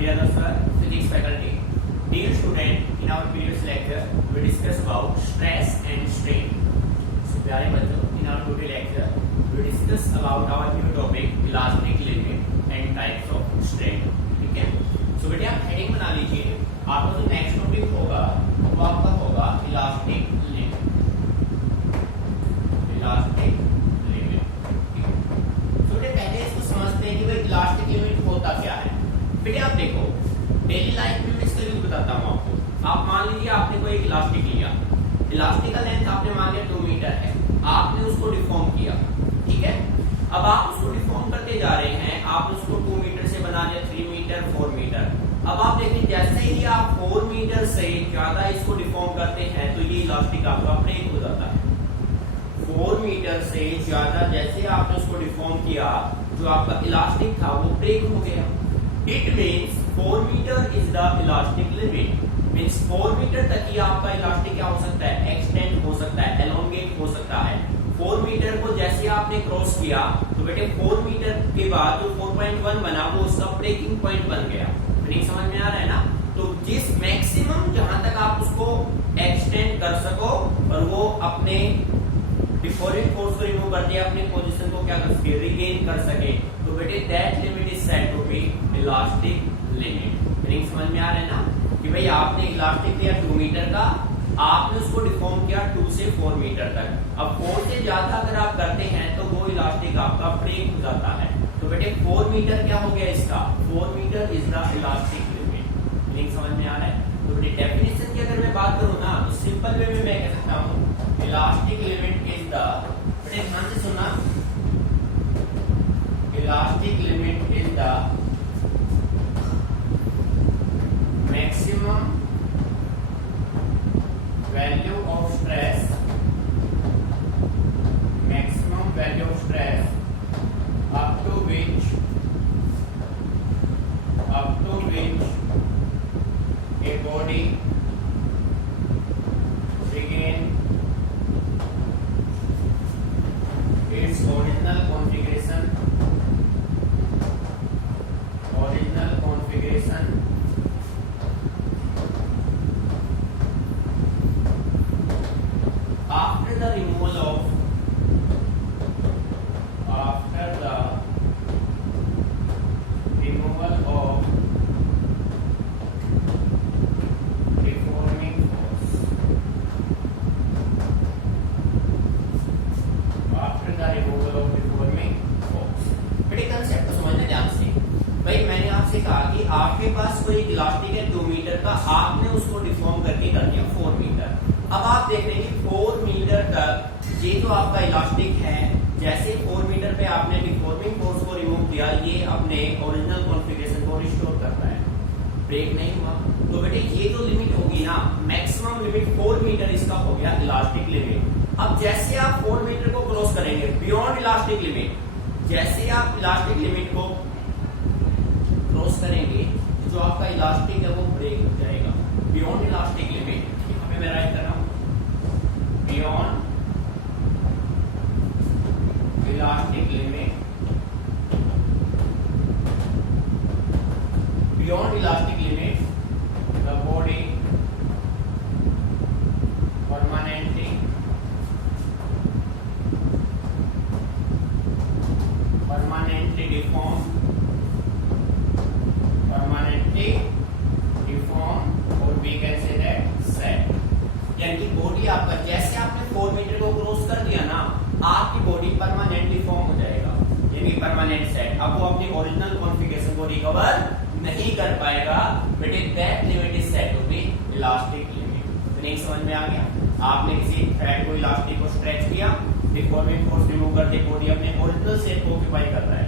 Vidyadhar sir, physics faculty. Dear student, in our previous lecture, we discussed about stress and strain. So प्यारे बच्चों, in our today lecture, we discuss about our new topic elastic limit and types of strain. ठीक है? So बेटे आप heading बना लीजिए. आपका जो नेक्स्ट टॉपिक होगा वो आपका होगा इलास्टिक लिमिट. Elastic limit. तो बेटे पहले इसको समझते हैं कि भाई इलास्टिक लिमिट होता क्या है. बेटे आप देखो, डेली लाइफ में इसका यूज बताता हूँ आपको. आप मान लीजिए आपने कोई एक इलास्टिक लिया. इलास्टिक का लेंथ आपने मान लिया 2 मीटर है. आपने उसको डिफॉर्म किया. ठीक है. अब आप उसको डिफॉर्म करते जा रहे हैं. आपने उसको 2 मीटर से बना दिया 3 मीटर 4 मीटर. अब आप देखिए जैसे ही आप 4 मीटर से ज्यादा इसको डिफॉर्म करते हैं तो ये इलास्टिक आपका ब्रेक हो जाता है. 4 मीटर से ज्यादा जैसे आपने उसको डिफॉर्म किया, जो आपका इलास्टिक था वो ब्रेक हो गया. It means 4 meter is the elastic limit. Means 4 meter तक ही आपका इलास्टिक क्या हो सकता है, एक्सटेंड हो सकता है, एलोंगेट हो सकता है. 4 मीटर को जैसे आपने क्रॉस किया तो बेटे 4 मीटर के बाद जो 4.1 बना वो उसका ब्रेकिंग पॉइंट बन गया. मीनिंग समझ में आ रहा है ना. तो जिस मैक्सिमम जहां तक आप उसको एक्सटेंड कर सको और वो अपने डिफॉर्मिंग फोर्स को रिमूव करके अपनी पोजीशन को क्या कर सके, रिगेन कर सके, तो बेटे that limit is said to be elastic limit. Meaning समझ में आ रहा है ना कि भाई आपने इलास्टिक लिया 2 मीटर का, आपने उसको डिफॉर्म किया 2 से 4 मीटर तक. अब 4 से ज्यादा अगर आप करते हैं तो वो इलास्टिक आपका ब्रेक हो जाता है. तो बेटे 4 मीटर क्या हो गया इसका, 4 meter is the elastic limit. Meaning समझ में आ रहा है. तो बेटे डेफिनेशन की अगर मैं बात करूं ना तो सिंपल वे में मैं कह सकता हूं इलास्टिक लिमिट इज द, बेटे ध्यान से सुनना, elastic limit is the maximum value of stress, maximum value of stress up to which a body regain its original configuration after the removal of deforming force. After the removal of deforming force. बेटे concept को समझना ध्यान से. भाई मैंने आपसे कहा कि आपके पास कोई इलास्टिक है 2 मीटर का, आपने उसको डिफॉर्म करके कर दिया 4 मीटर. अब आप देख रहे हैं कि 4 मीटर तक ये जो आपका इलास्टिक है, जैसे 4 मीटर पे आपने डिफॉर्मिंग फोर्स को रिमूव किया, ये अपने ओरिजिनल कॉन्फ़िगरेशन को रिस्टोर कर रहा है, ब्रेक नहीं हुआ. तो बेटे ये जो लिमिट होगी ना, मैक्सिमम लिमिट 4 मीटर इसका हो गया इलास्टिक लिमिट. अब जैसे आप 4 मीटर को क्रॉस करेंगे बियॉन्ड इलास्टिक लिमिट, जैसे आप इलास्टिक लिमिट को क्रॉस करेंगे जो आपका इलास्टिक है वो ब्रेक हो जाएगा. बियॉन्ड इलास्टिक लिमिट मैं राइट कर रहा हूं, beyond elastic limit, beyond elastic limit the body permanently deform और we can say that set. यानी बॉडी आपका जैसे आपने 4 मीटर को क्रॉस कर दिया ना, आपकी बॉडी परमानेंटली फॉर्म हो जाएगा, यानी परमानेंट सेट. अब वो अपनी ओरिजिनल कॉन्फ़िगरेशन को रिकवर नहीं कर पाएगा. बेटे that limit is set to be elastic limit. तो नहीं समझ में आ गया. आपने किसी थ्रेड को इलास्टिक को स्ट्रेच किया, डिफॉर्मिंग फोर्स रिमूव करके बॉडी अपने ओरिजिनल शेप को ऑक्यूपाई कर रहा है,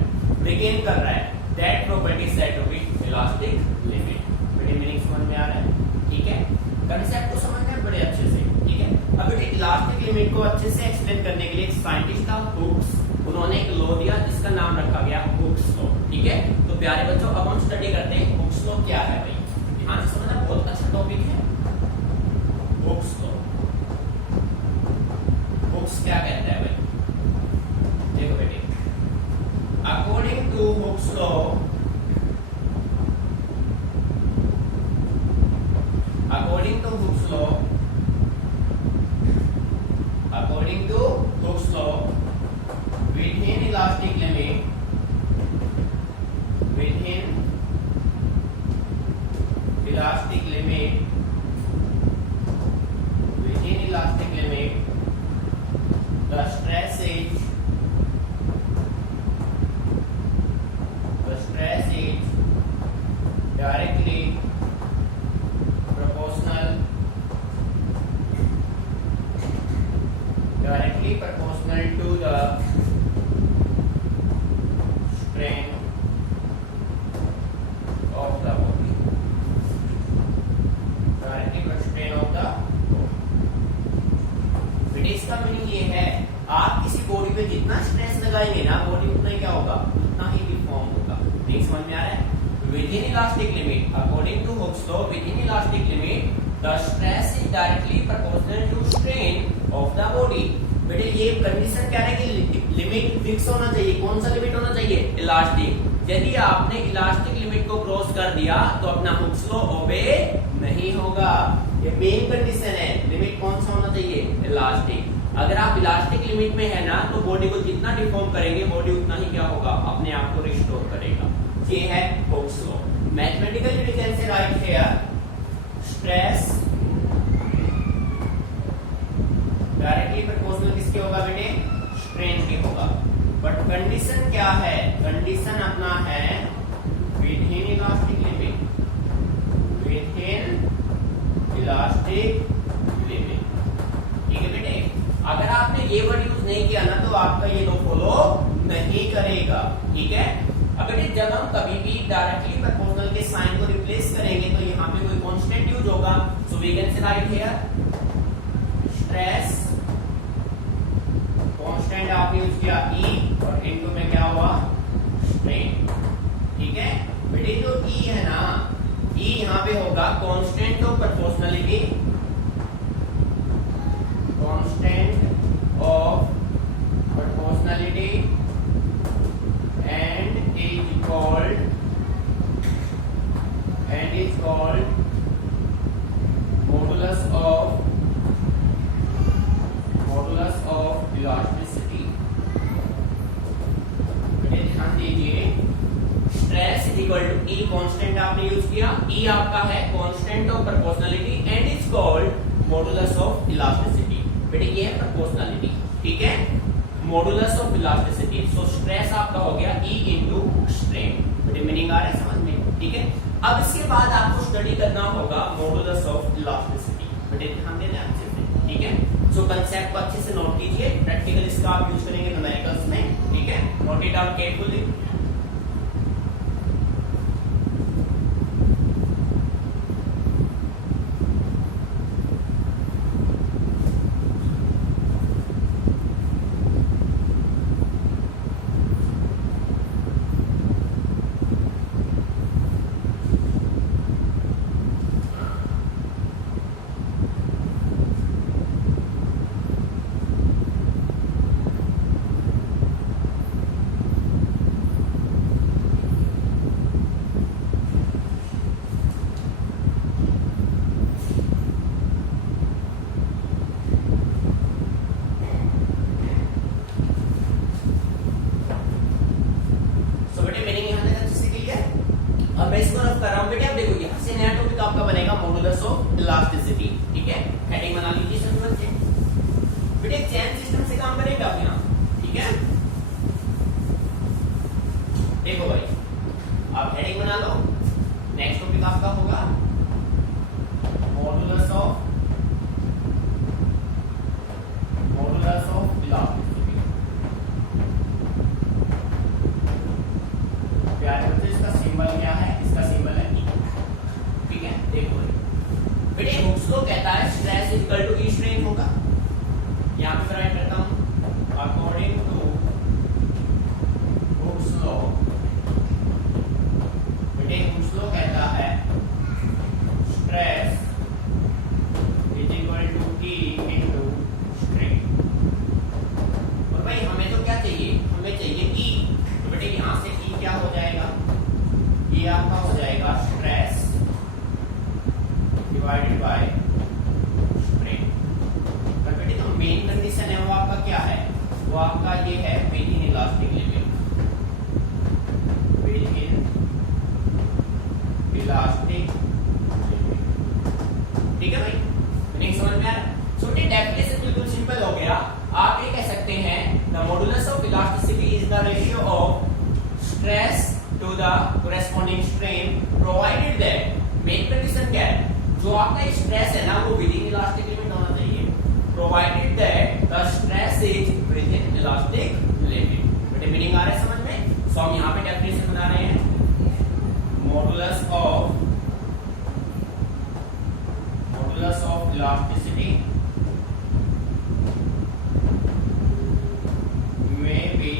रिगेन कर रहा है. That property is set to be elastic limit. बेटे मीनिंग समझ में आ रहा है. ठीक है. कंसेप्ट को समझना है बड़े अच्छे से. ठीक है. अब बेटे इलास्टिक लिमिट को अच्छे से एक्सप्लेन करने के लिए एक साइंटिस्ट था हुक्स, उन्होंने एक लॉ दिया जिसका नाम रखा गया हुक्स लॉ. ठीक है. तो प्यारे बच्चों अब हम स्टडी करते हैं हुक्स लॉ क्या है. भाई ध्यान से समझना, बहुत अच्छा टॉपिक है हुक्स लॉ. हुक्स क्या कहता है भाई, देखो बेटे, अकॉर्डिंग टू हुक्स लॉ चलाएंगे ना बॉडी उतना ही क्या होगा, उतना ही डिफॉर्म होगा। नहीं समझ में आ रहा है? Within elastic limit according to Hooke's law, within elastic limit the stress is directly proportional to strain of the body. बेटे ये कंडीशन क्या है कि लिमिट फिक्स होना चाहिए। कौन सा लिमिट होना चाहिए? इलास्टिक। यदि आपने इलास्टिक लिमिट को क्रॉस कर दिया तो अपना हुक्स लॉ ओबे नहीं होगा। ये मेन कंडीशन है। लिमिट कौन सा होना चाहिए? इलास्टिक। अगर आप इलास्टिक लिमिट में है ना तो बॉडी को जितना डिफॉर्म करेंगे बॉडी उतना ही क्या होगा, अपने आप को रिस्टोर करेगा। ये है Hooke's law. Mathematically we can say write here stress directly proportional किसके होगा बेटे? स्ट्रेन के होगा। बट कंडीशन क्या है? कंडीशन अपना है within elastic limit, within elastic limit. ठीक है बेटे, अगर आपने ये वर्ड यूज नहीं किया ना तो आपका ये दो फॉलो नहीं करेगा। ठीक है, अगर जब हम कभी भी डायरेक्टली प्रोपोर्शनल के साइन को रिप्लेस करेंगे तो यहाँ पे कोई कांस्टेंट यूज होगा। So we can say write here stress, constant आपने यूज किया E और इनटू में क्या हुआ? स्ट्रेन। ठीक है बेटे, जो E है ना, E यहाँ पे होगा constant of proportionality, constant of proportionality and is called modulus of elasticity। ध्यान दीजिए, stress is equal to E, constant आपने यूज किया, E आपका है constant of proportionality and is called modulus of elasticity. बेटे ये है प्रोपोर्शनलिटी। ठीक है, modulus of elasticity. So stress आपका हो गया E इंटू स्ट्रेन। बेटे मीनिंग आ रहा है समझ में? ठीक है, अब इसके बाद आपको स्टडी करना होगा मॉडुलस ऑफ इलास्टिसिटी। बेटे ध्यान देना अच्छे से। ठीक है, सो कंसेप्ट को अच्छे से नोट कीजिए। प्रैक्टिकल इसका आप यूज करेंगे न्यूमेरिकल्स में। ठीक है, note it down carefully. Modulus of elasticity. ठीक है, हेडिंग बना लीजिए सभी बच्चे। बेटे चेन सिस्टम से काम करेंगे आप यहाँ। ठीक है, देखो भाई आप हेडिंग बना लो। नेक्स्ट टॉपिक आपका होगा मॉडुलस ऑफ इलास्टिसिटी। प्यारे बच्चे इसका सिंबल क्या है? इसका सिंबल है E। ठीक है, देखो बेटे हुक्स लॉ कहता है stress equal to E strain होगा। यहाँ पे राइट करता हूं अकॉर्डिंग टू हुक्स लॉ। बेटे हुक्स लॉ कहता है stress is equal to E into strain. और भाई हमें तो क्या चाहिए? हमें चाहिए E। तो बेटे यहाँ से E क्या हो जाएगा? E आपका हो जाएगा स्ट्रेस डिवाइडेड बाय स्ट्रेन। पर बेटे जो मेन कंडीशन है वो आपका क्या है? वो आपका ये है within elastic limit, within elastic limit. ठीक है भाई, मीनिंग समझ में आ रहा है? सो बेटे डेफिनेशन बिल्कुल सिंपल हो गया। आप ये कह सकते हैं the modulus of elasticity is the ratio of stress to the corresponding strain provided that. Main condition क्या है? जो आपका स्ट्रेस है ना वो विद इन इलास्टिक लिमिट होना चाहिए, provided that the stress is with in elastic limit. बेटे मीनिंग आ रहा है समझ में? सो हम यहाँ पे डेफिनेशन बना रहे हैं modulus of elasticity may be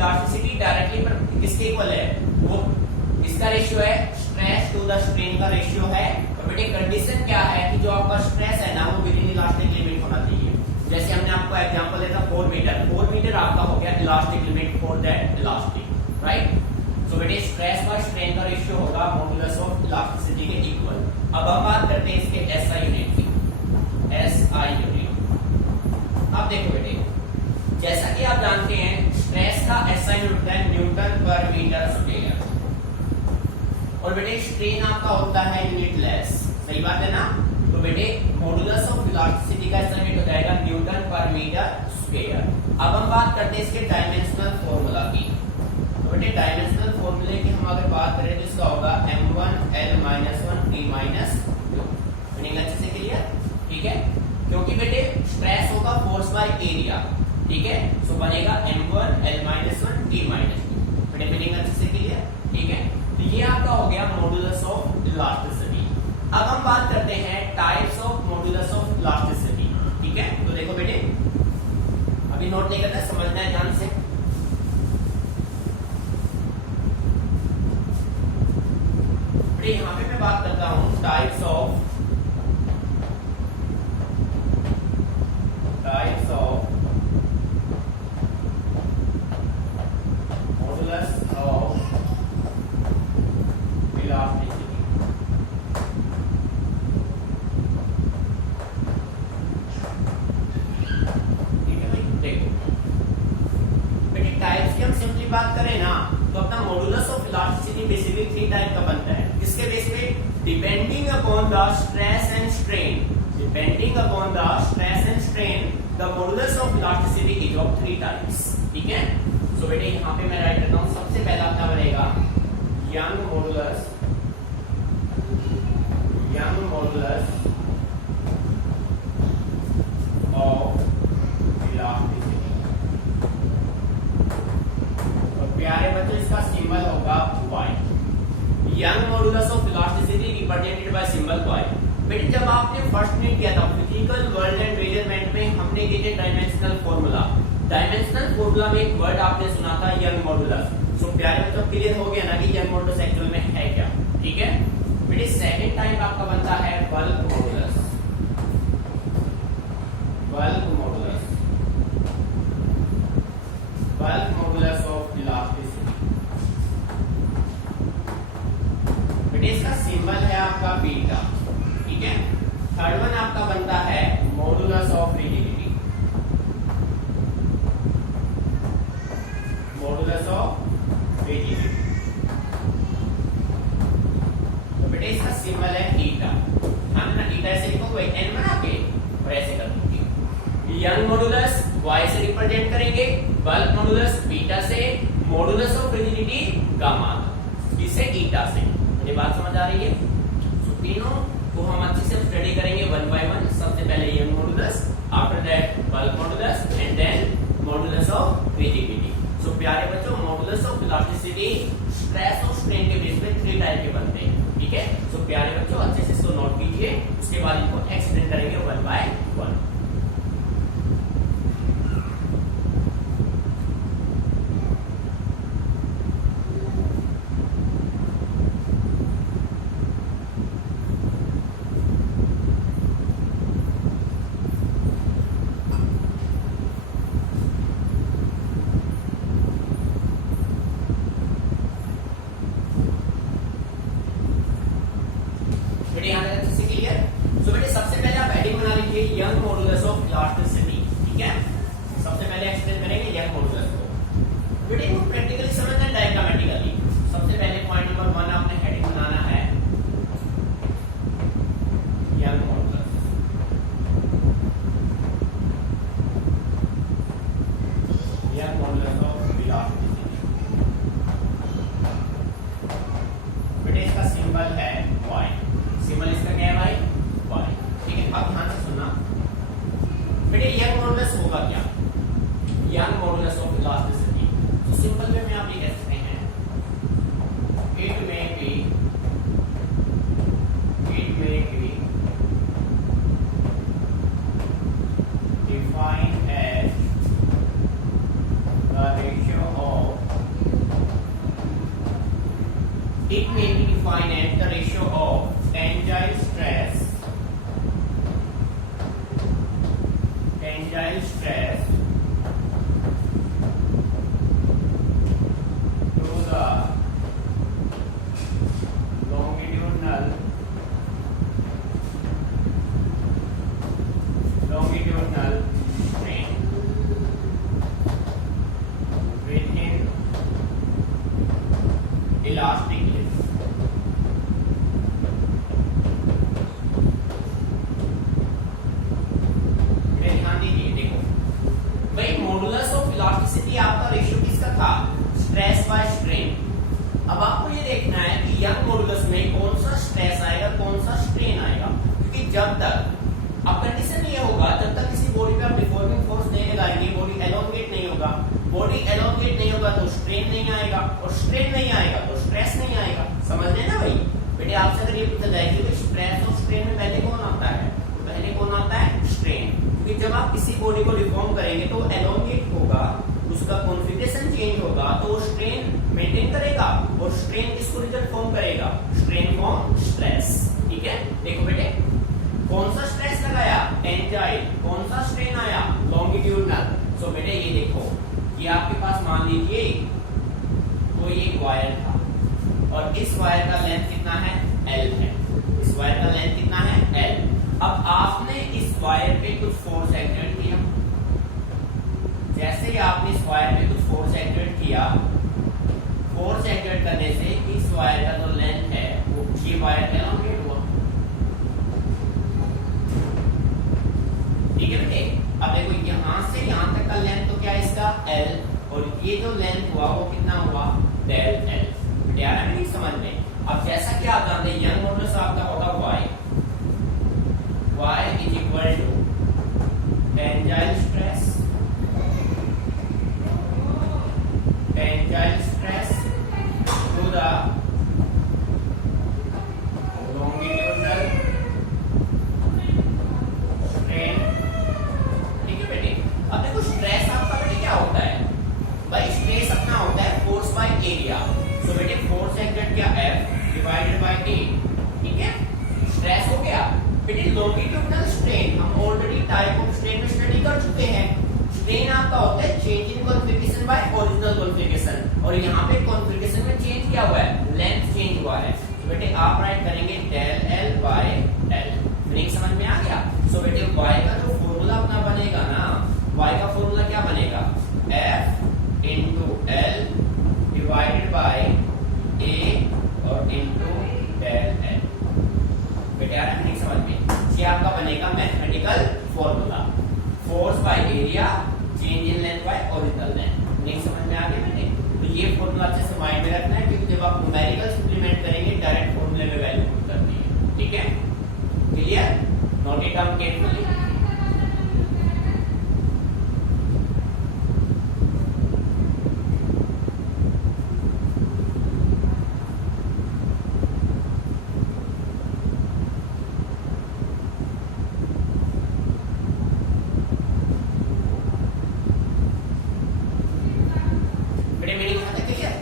elasticity directly किसके इक्वल है, वो इसका रेशियो है स्ट्रेस टू द स्ट्रेन का रेशियो है। तो बेटे कंडीशन क्या है कि जो आपका स्ट्रेस है ना वो विद इन इलास्टिक लिमिट होना चाहिए। जैसे हमने आपको एग्जांपल दिया था 4 मीटर, 4 मीटर आपका हो गया elastic limit for that elastic, right. So बेटे स्ट्रेस बाय स्ट्रेन का रेशियो होगा मॉडुलस ऑफ इलास्टिसिटी के इक्वल। अब हम बात करते हैं इसके एसआई यूनिट की, एसआई यूनिट। अब देखो बेटे जैसा कि आप जानते हैं स्ट्रेस का एसआई यूनिट है न्यूटन पर मीटर स्क्वायर, और बेटे स्ट्रेन आपका होता है यूनिटलेस, सही बात है ना। तो बेटे मॉडुलस ऑफ इलास्टिसिटी का एसआई यूनिट हो जाएगा न्यूटन पर मीटर स्क्वायर। अब हम बात करते हैं इसके डायमेंशनल फॉर्मूला की। तो बेटे डायमेंशनल फॉर्मूले की हम अगर बात करें तो इसका होगा m1 l-1 t-2। मीनिंग अच्छे से क्लियर, ठीक है। क्योंकि बेटे स्ट्रेस होगा फोर्स बाय एरिया, ठीक है। सो बनेगा m1 l-1 t-2। बेटे मीनिंग अच्छे से क्लियर, ठीक है। तो ये आपका हो गया मॉडुलस ऑफ इलास्टिसिटी। अब हम बात करते हैं types of modulus of elasticity, ठीक है। तो देखो बेटे अभी नोट नहीं करना, समझना है ध्यान से। बेटे यहां पे मैं बात करता हूं types of modulus of elasticity. ठीक है भाई, देखो बेटे टाइप्स की हम सिंपली बात करें ना तो अपना modulus of elasticity basically 3 type का बनता है। किसके बेस पे, depending upon the stress and strain, depending upon the stress and strain the modulus of elasticity is of 3 types, ठीक है। सो बेटे यहां पे मैं राइट करता हूं, सबसे पहला अपना बनेगा यंग मॉडुलस ऑफ इलास्टिसिटी। तो प्यारे बच्चों इसका सिंबल होगा y। Young modulus of elasticity represented by symbol y। बेटे जब आपने फर्स्ट में किया था फिजिकल वर्ल्ड एंड मेजरमेंट में हमने किया डायमेंशनल फार्मूला, डायमेंशनल फार्मूला में एक वर्ड आपने सुना था यंग मॉडुलस। सो प्यारे बच्चों क्लियर हो गया ना कि यंग मॉडुलस एक्चुअल में है क्या, ठीक है। बेटे सेकंड टाइप आपका बनता है bulk modulus, bulk modulus, bulk modulus of elasticity. बेटे इसका सिंबल है आपका बीटा, ठीक है। थर्ड वन आपका बनता है modulus of rigidity, modulus of rigidity. तो बेटे इसका सिंबल है ईटा, ध्यान ना ईटा ऐसे लिखो कोई n बना के और ऐसे कर दूंगी। यंग मॉडुलस y से रिप्रेजेंट करेंगे, बल्क मॉडुलस बीटा से, मॉडुलस ऑफ रिजिडिटी गामा, इसे ईटा से। ये बात समझ आ रही है। तो तीनों को हम अच्छे से स्टडी करेंगे 1 बाय 1। सबसे पहले Young modulus, after that bulk modulus and then modulus of rigidity. So प्यारे बच्चों मॉडुलस ऑफ इलास्टिसिटी स्ट्रेस और स्ट्रेन के बेस पे 3 टाइप के बनते हैं, ठीक है। सो प्यारे बच्चों अच्छे से इसको नोट कीजिए, उसके बाद इनको एक्सप्लेन करेंगे 1 by 1। Young modulus of elasticity, ठीक है। सबसे पहले एक्सप्लेन करेंगे यंग मॉडुलस को। बेटे इनको प्रैक्टिकली समझना है डायग्रामेटिकली। सबसे पहले पॉइंट नंबर 1 आपने हेडिंग बनाना है young modulus, young modulus of elasticity. बेटे इसका सिंबल है y, सिंबल इसका क्या है भाई y, ठीक है। अब ध्यान से सुनना बेटे यंग मॉडुलस होगा क्या, यंग मॉडुलस ऑफ इलास्टिसिटी। तो सिंपल वे में आप ये कह सकते हैं it may be defined as the ratio of define as the ratio of tensile stress to the longitudinal strain within elastic lift. ध्यान दीजिए, देखो भाई मॉडुलस ऑफ इलास्टिसिटी आपका रेशियो किसका था? Stress by strain. अब आपको ये देखना है कि यंग मॉडुलस में कौन सा स्ट्रेस आएगा, कौन सा स्ट्रेन आएगा, क्योंकि जब तक अब कंडीशन ये होगा, जब तक किसी बॉडी पे आप डिफॉर्मिंग फोर्स नहीं लगाएंगे, बॉडी एलोंगेट नहीं होगा, बॉडी एलोंगेट नहीं होगा तो स्ट्रेन नहीं आएगा, और स्ट्रेन नहीं आएगा तो स्ट्रेस नहीं आएगा। समझ लेना भाई। बेटे आपसे अगर ये पूछा जाए कि स्ट्रेस और स्ट्रेन में पहले कौन आता है, तो पहले कौन आता है? स्ट्रेन। क्योंकि जब आप किसी बॉडी को डिफॉर्म करेंगे तो एलोंगेट होगा, उसका कॉन्फ़िगरेशन चेंज होगा, तो स्ट्रेन मेंटेन करेगा, और स्ट्रेन किसको रिजल्ट फॉर्म करेगा? Strain form stress. ठीक है, देखो बेटे कौन सा स्ट्रेस लगाया? टेंजाइल। कौन सा स्ट्रेन आया? लॉन्गिट्यूडनल। सो बेटे ये देखो, ये आपके पास मान लीजिए कोई एक वायर था, और इस वायर का लेंथ कितना है? L है। इस वायर का लेंथ कितना है? L। अब आपने इस वायर पे कुछ फोर्स एक्सर्ट किया। जैसे ही आपने इस वायर पे कुछ फोर्स एक्सर्ट किया, फोर्स एक्सर्ट करने से इस वायर का जो लेंथ है वो ये वायर एलोंगेट हुआ। ठीक है बेटे, अब देखो यहां से यहां तक का लेंथ तो क्या है इसका? L, और ये जो लेंथ हुआ वो कितना हुआ? del L। बेटे आ रहा है नहीं समझ में? अब जैसा कि आप जानते हैं यंग मॉडुलस आपका होगा y is equal to tensile stress to the longitudinal strain। ठीक है बेटे, अब देखो स्ट्रेस आपका बेटे क्या होता है भाई? स्ट्रेस अपना होता है फोर्स बाय एरिया। सो बेटे फोर्स एक्सर्ट किया F डिवाइडेड बाय A। ठीक है, स्ट्रेस हो गया। बेटे लॉन्गिट्यूडनल स्ट्रेन हम ऑलरेडी टाइप ऑफ स्ट्रेन में स्टडी कर चुके हैं। स्ट्रेन आपका होता है change in configuration by original configuration, और यहाँ पे कॉन्फ़िगरेशन में चेंज क्या हुआ है? लेंथ चेंज हुआ है। तो बेटे आप राइट करेंगे del L by L। Meaning समझ में आ गया? सो बेटे y का जो फॉर्मूला अपना बनेगा ना, y का फॉर्मूला क्या बनेगा? F into L divided by A और into del L। बेटे आ रहा है मीनिंग समझ में? ये आपका बनेगा mathematical formula, force by area change in length bye original length. Meaning समझ में आ गया बेटे? तो ये फॉर्मूला अच्छे से माइंड में रखना है, क्योंकि जब आप न्यूमेरिकल इंप्लीमेंट करेंगे डायरेक्ट फॉर्मूले में वैल्यू पुट करनी है। ठीक है, clear? Note it down carefully.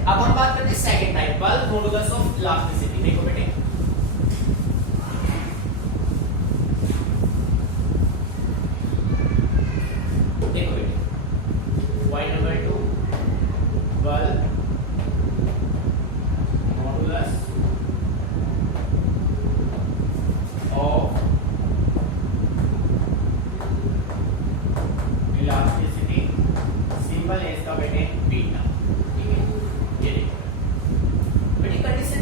अब हम बात करते हैं second type, bulk modulus of elasticity. देखो बेटे point number 2, bulk modulus of elasticity, simple है इसका बेटे बीटा।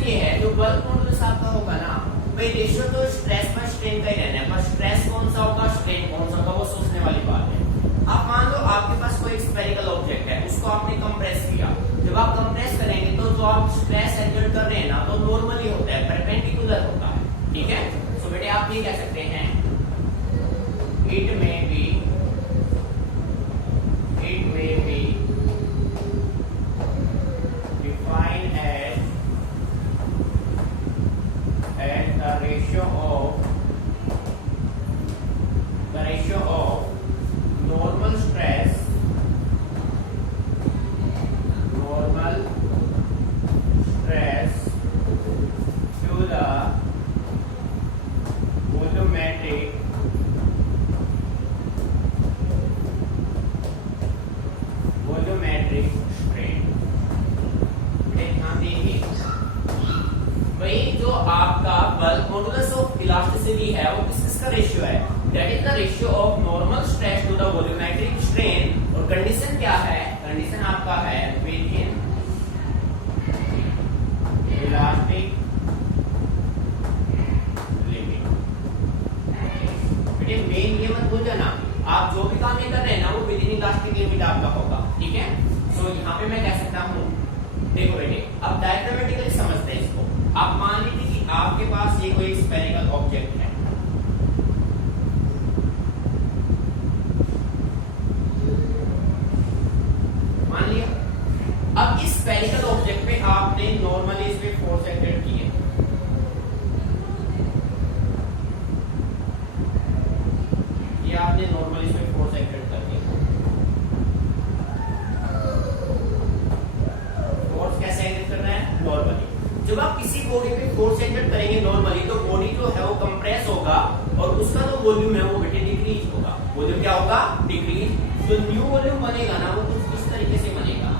ये है जो बल्क मॉडुलस आपका होगा ना भाई, रेशियो तो स्ट्रेस पर स्ट्रेन का ही रहना है, पर स्ट्रेस कौन सा होगा, स्ट्रेन कौन सा होगा, वो सोचने वाली बात है। आप मान लो आपके पास कोई स्फेरिकल ऑब्जेक्ट है, उसको आपने कंप्रेस किया। जब आप कंप्रेस करेंगे तो जो आप स्ट्रेस एक्सर्ट कर रहे हैं ना, तो नॉर्मली होता है, परपेंडिकुलर होता है। ठीक है, तो बेटे आप ये कह सकते हैं it may be defined as the ratio of normal stress volumetric strain. ध्यान देखिए भाई, जो आपका बल्क मॉडुलस ऑफ इलास्टिसिटी है वो किसका रेशियो है? That is the ratio of normal stress to the volumetric strain. और कंडीशन क्या है? कंडीशन आपका है विद इन इलास्टिक लिमिट। बेटे मेन ये मत भूल जाना, आप जो भी काम ये कर रहे हैं ना वो विद इन इलास्टिक लिमिट आपका होगा, ठीक है। सो यहाँ पे मैं कह सकता हूँ, देखो बेटे अब डायग्रामेटिकली समझते हैं इसको। आप मान लीजिए कि आपके पास ये कोई स्फेरिकल ऑब्जेक्ट है, मान लिया। अब इस स्फेरिकल ऑब्जेक्ट पे आपने नॉर्मली इस पे फोर्स एक्सर्ट किए, ये आपने नॉर्मली इस पे फोर्स एक्सर्ट कर दिया। फोर्स कैसे एक्सर्ट करना है? नॉर्मली। जब आप किसी बॉडी पे फोर्स एक्सर्ट करेंगे नॉर्मली, तो बॉडी जो है वो कंप्रेस होगा और उसका जो वॉल्यूम है वो बेटे डिक्रीज होगा। वॉल्यूम क्या होगा? डिक्रीज। जो न्यू वॉल्यूम बनेगा ना वो कुछ इस तरीके से बनेगा,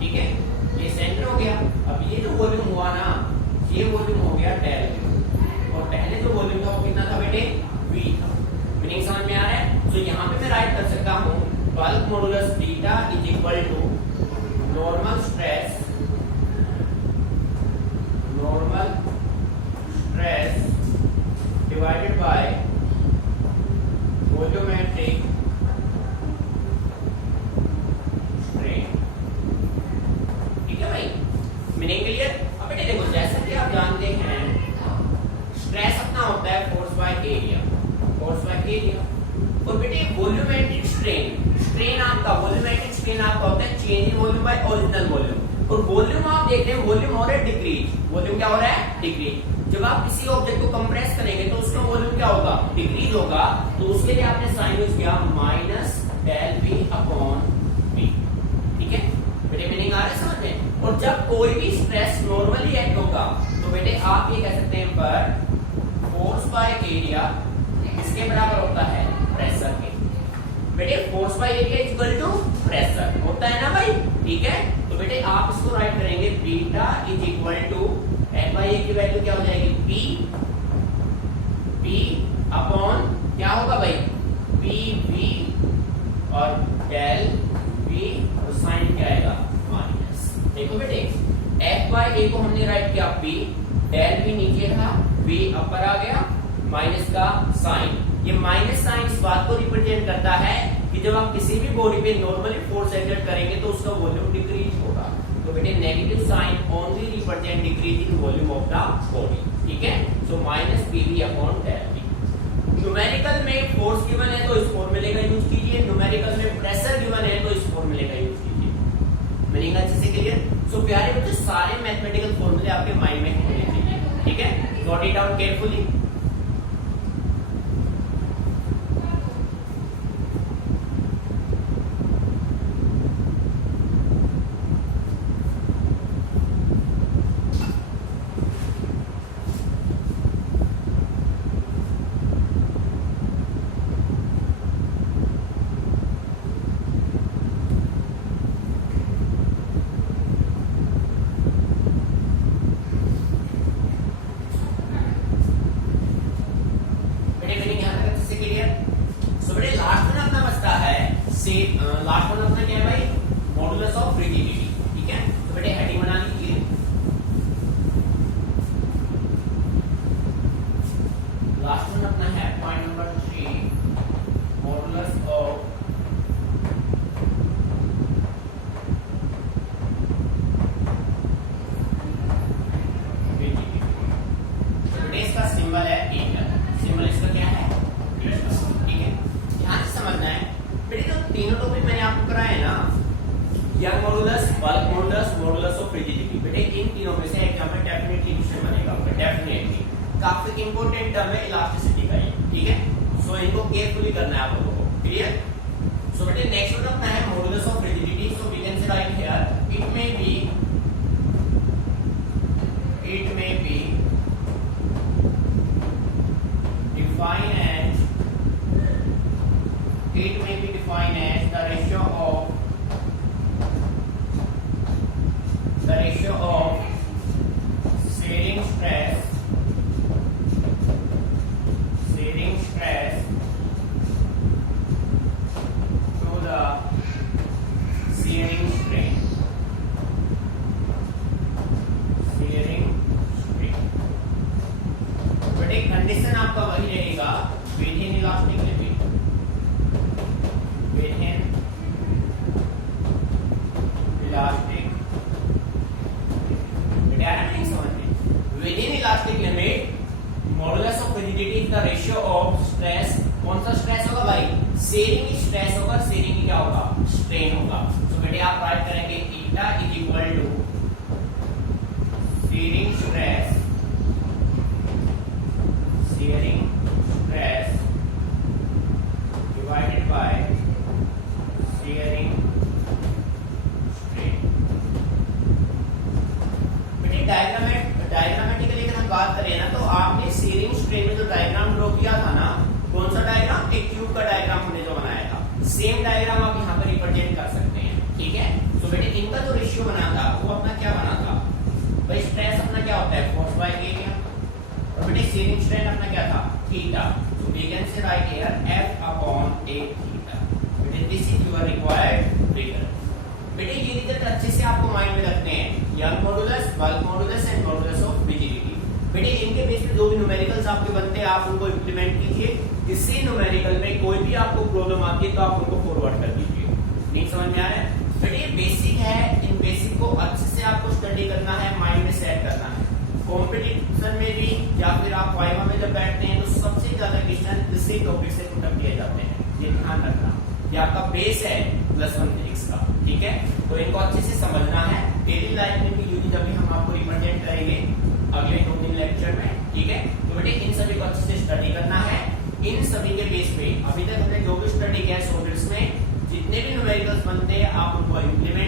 ठीक है। ये सेंटर हो गया। अब ये जो वॉल्यूम हुआ ना, ये वॉल्यूम हो गया डेल V, और पहले जो वॉल्यूम था वो कितना था बेटे? V था। मीनिंग समझ में आ रहा है? तो यहाँ पे मैं राइट कर सकता हूँ bulk modulus beta is equal to normal stress divided by volumetric strain. ठीक है भाई, मीनिंग क्लियर? अब बेटे देखो, जैसे कि आप जानते हैं स्ट्रेस अपना होता है force by area, force by area. और बेटे वॉल्यूमेट्रिक स्ट्रेन, स्ट्रेन आपका वॉल्यूमेट्रिक स्ट्रेन आपका होता है change in volume by original volume. और वॉल्यूम आप देख रहे हैं, वॉल्यूम हो रहा है डिक्रीज। वॉल्यूम क्या हो रहा है? डिक्रीज। जब आप किसी ऑब्जेक्ट को कंप्रेस करेंगे तो उसका वॉल्यूम क्या होगा? डिक्रीज होगा। तो उसके लिए आपने साइन यूज किया minus del V upon V। ठीक है बेटे, मीनिंग आ रहा है समझ में? और जब कोई भी स्ट्रेस नॉर्मली एक्ट होगा तो बेटे आप ये कह सकते हैं पर फोर्स बाय एरिया किसके बराबर होता है? प्रेशर के। बेटे force by area is equal to pressure होता है ना भाई, ठीक है। तो बेटे आप इसको राइट करेंगे beta is equal to F by A की वैल्यू क्या हो जाएगी? पी अपॉन क्या होगा भाई? पी वी और डेल वी, और साइन क्या आएगा? माइनस। देखो बेटे एफ बाई ए को हमने राइट किया पी, डेल वी नीचे था, वी ऊपर आ गया, माइनस का साइन। ये माइनस साइन इस बात को रिप्रेजेंट करता है कि जब आप किसी भी बॉडी पे नॉर्मली फोर्स एक्सर्ट करेंगे तो उसका वॉल्यूम डिक्रीज होगा। तो बेटे negative sign only represent decrease in volume of the body, ठीक है। So minus PV upon del V. Numerical में फोर्स गिवन है तो इस फॉर्मूले का यूज कीजिए, न्यूमेरिकल में प्रेशर गिवन है तो इस फॉर्मूले का यूज कीजिए। मीनिंग अच्छे से क्लियर? सो प्यारे बच्चे सारे मैथमेटिकल फॉर्मूले आपके माइंड में होने चाहिए, ठीक है। Note it down carefully. Last one अपना क्या है भाई? मॉडुलस ऑफ रिजिडिटी, ठीक है। तो बेटे हेडिंग बना लीजिए, लास्ट वन अपना है point number 3, modulus of rigidity. तो बेटे इसका सिंबल है एटर, सिंबल इसका क्या है? ठीक है, ध्यान से समझना है बेटे। तो तीनों टॉपिक मैंने आपको कराए ना, young modulus, bulk modulus, modulus of rigidity. बेटे इन तीनों में से एग्जाम में डेफिनेटली क्वेश्चन बनेगा, डेफिनेटली। काफी इंपॉर्टेंट टर्म है इलास्टिसिटी का ये, ठीक है। सो इनको केयरफुली करना है आप लोगों को, क्लियर? सो बेटे नेक्स्ट वन अपना है modulus of rigidity. So we can say write here it may be condition आपका वही रहेगा within elastic limit, within elastic, within elastic limit modulus of rigidity is the ratio of stress, कौन सा stress होगा भाई, sharing stress होगा, sharing क्या होगा, स्ट्रेन होगा। तो बेटे आप राइट करेंगे theta is equal to shearing stress, shearing stress divided by shearing strain. बेटे डायग्रामेटिकली अगर हम बात करें ना, तो आपने शेयरिंग स्ट्रेन में जो डायग्राम ड्रॉ किया था ना, कौन सा डायग्राम, एक क्यूब का डायग्राम हमने जो बनाया था, सेम डायग्राम आप यहाँ पर रिप्रेजेंट कर सकते हैं। ठीक है, तो बेटे इनका जो रेशियो बना था वो अपना क्या बना था भाई, स्ट्रेस अपना क्या होता है फोर्स बाय एरिया, और बेटे शेयरिंग स्ट्रेन अपना क्या था थीटा। तो we can say write here F upon a theta. बेटे this is your required figure. बेटे ये रिजल्ट अच्छे से आपको माइंड में रखते हैं, young modulus, bulk modulus and modulus of rigidity. बेटे इनके बेस पे जो भी न्यूमेरिकल्स आपके बनते हैं आप उनको इंप्लीमेंट कीजिए। इसी न्यूमेरिकल में कोई भी आपको प्रॉब्लम आती है तो आप उनको फॉरवर्ड कर दीजिए। नहीं समझ में आ रहा है? बेटे बेसिक है, इन बेसिक को अच्छे से आपको स्टडी करना है, माइंड में सेट करना है। कॉम्पिटिशन में भी या फिर आप वाइवा में जब बैठते हैं तो सबसे ज्यादा क्वेश्चन इसी टॉपिक से पुटअप किए जाते हैं, ये ध्यान रखना। ये आपका बेस है +1 फिजिक्स का। ठीक है, तो इनको अच्छे से समझना है। डेली लाइफ में भी यूज अभी हम आपको रिप्रेजेंट करेंगे अगले 2-3 लेक्चर में। ठीक है, तो बेटे इन सभी को अच्छे से स्टडी करना है। इन सभी के बेस पे अभी तक हमने जो भी स्टडी किया है सॉलिड्स में, जितने भी न्यूमेरिकल्स बनते हैं आप उनको इंप्लीमेंट